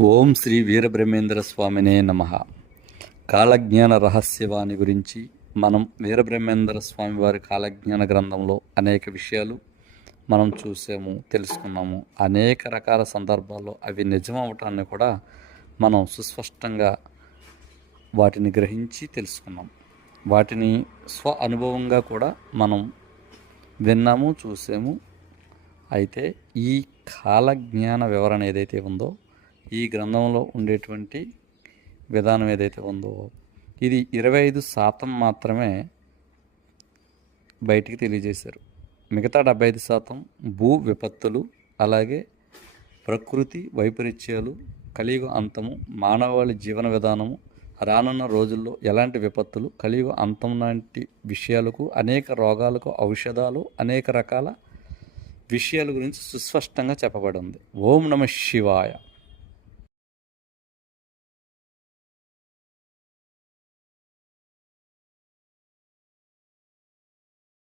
ఓం శ్రీ వీరబ్రహ్మేంద్ర స్వామినే నమః. కాలజ్ఞాన రహస్యవాణి గురించి మనం వీరబ్రహ్మేంద్ర స్వామి వారి కాలజ్ఞాన గ్రంథంలో అనేక విషయాలు మనం చూసాము, తెలుసుకున్నాము. అనేక రకాల సందర్భాల్లో అవి నిజం అవటాన్ని కూడా మనం సుస్పష్టంగా వాటిని గ్రహించి తెలుసుకున్నాం. వాటిని స్వ అనుభవంగా కూడా మనం విన్నాము, చూసాము. అయితే ఈ కాలజ్ఞాన వివరణ ఏదైతే ఉందో, ఈ గ్రంథంలో ఉండేటువంటి విధానం ఏదైతే ఉందో, ఇది 25% మాత్రమే బయటికి తెలియజేశారు. మిగతా 75% భూ విపత్తులు, అలాగే ప్రకృతి వైపరీత్యాలు, కలియుగ అంతము, మానవాళి జీవన విధానము, రానున్న రోజుల్లో ఎలాంటి విపత్తులు, కలియుగ అంతం లాంటి విషయాలకు, అనేక రోగాలకు ఔషధాలు, అనేక రకాల విషయాల గురించి సుస్పష్టంగా చెప్పబడి ఉంది. ఓం నమః శివాయ.